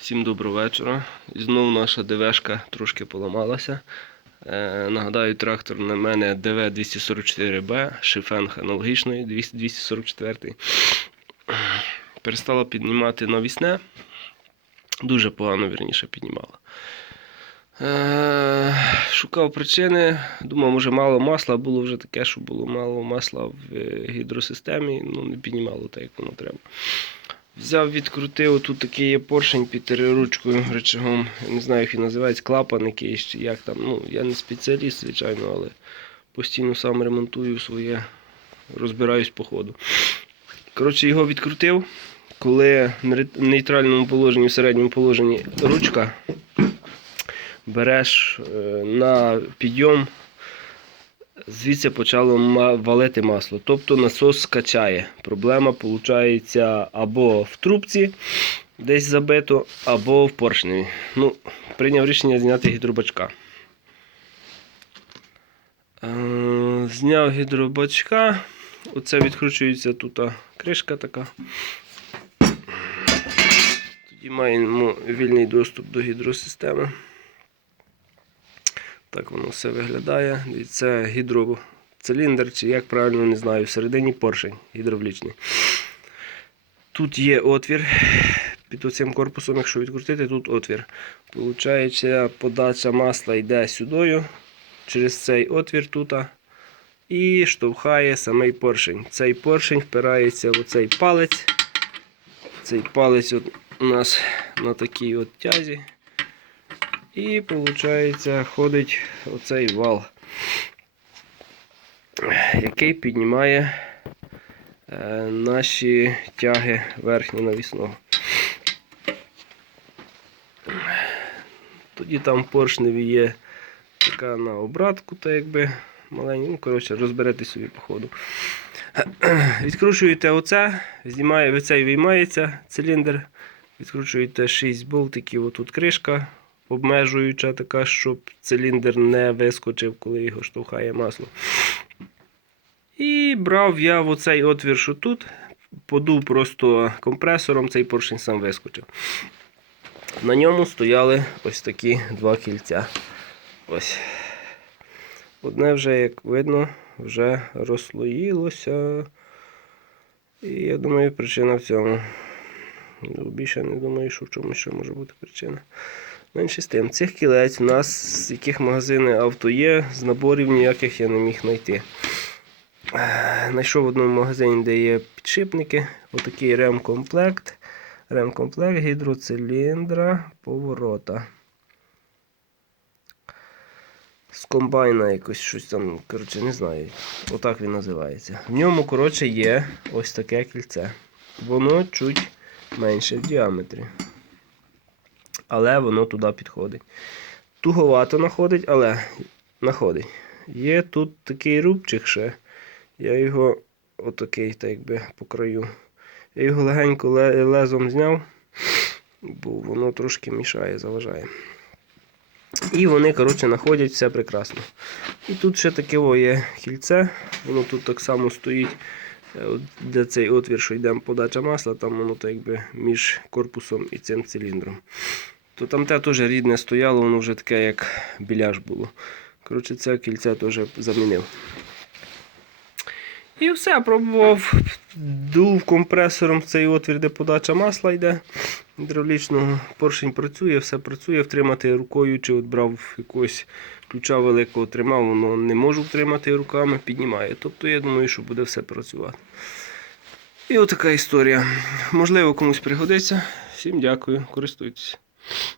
Всім доброго вечора. І знову наша ДВшка трошки поламалася. Е, нагадаю, трактор на мене ДВ-244Б, Шифенг аналогічної 200 244. Перестала піднімати навісне. Дуже погано, вірніше, піднімала. Е, шукав причини. Думав, може мало масла, було вже таке, що було мало масла в гідросистемі, ну не піднімало так, як воно треба. Взяв, відкрутив, тут такий є поршень під ручкою рычагом. Я не знаю, як він називається, клапан якийсь, чи як там. Ну, я не спеціаліст, звичайно, але постійно сам ремонтую своє, розбираюсь по ходу. Коротше, його відкрутив. Коли в нейтральному положенні, в середньому положенні ручка, береш е, на підйом, звідси почало валити масло. Тобто насос скачає. Проблема виходить або в трубці десь забито, або в поршневі. Ну, прийняв рішення зняти гідробачка. Е, Зняв гідробачка. Оце відкручується тут кришка така. Тоді маємо вільний доступ до гідросистеми. Так воно все виглядає. Це гідроциліндр, чи як правильно не знаю, всередині поршень гідравлічний. Тут є отвір. Під оцим корпусом, якщо відкрутити, тут отвір. Получається, подача масла йде сюди, через цей отвір тут. І штовхає самий поршень. Цей поршень впирається в оцей палець. Цей палець от у нас на такій от тязі. І виходить, ходить оцей вал, який піднімає е, наші тяги верхні навісного. Тоді там поршневі є така на обратку, та якби маленька. Ну, коротше, розберете собі по ходу. Відкручуєте оце, знімає, цей виймається циліндр. Відкручуєте 6 болтиків, отут кришка обмежуюча така, щоб циліндр не вискочив, коли його штовхає масло. І брав я в оцей отвір, що тут, подув просто компресором, цей поршень сам вискочив. На ньому стояли ось такі два кільця. Ось. Одне вже, як видно, вже розслоїлося. І я думаю, причина в цьому. Ну, Більше не думаю, що в чому ще може бути причина. Менше з тим, цих кілець у нас з яких магазини авто є, з наборів ніяких я не міг знайти. Е, Знайшов в одному магазині, де є підшипники, отакий ремкомплект. Ремкомплект гідроциліндра поворота. З комбайна якось щось там, коротше, не знаю. Отак він називається. В ньому, коротше, є ось таке кільце. Воно чуть менше в діаметрі. Але воно туди підходить. Туговато находить, але находить. Є тут такий рубчик ще. Я його отакий, так якби по краю. Я його легенько лезом зняв, бо воно трошки мішає, заважає. І вони, коротше, знаходять все прекрасно. І тут ще таке о, є кільце, воно тут так само стоїть, е, де цей отвір, що йде подача масла, там воно так якби між корпусом і цим циліндром. То там те теж рідне стояло, воно вже таке, як біляш було. Коротше, це кільце теж замінив. І все, пробував, дув компресором в цей отвір, де подача масла йде. Гідравлічного поршень працює, все працює, втримати рукою, чи от брав якогось ключа великого, тримав, воно не можу втримати руками, піднімає. Тобто я думаю, що буде все працювати. І отака історія. Можливо, комусь пригодиться. Всім дякую, користуйтесь.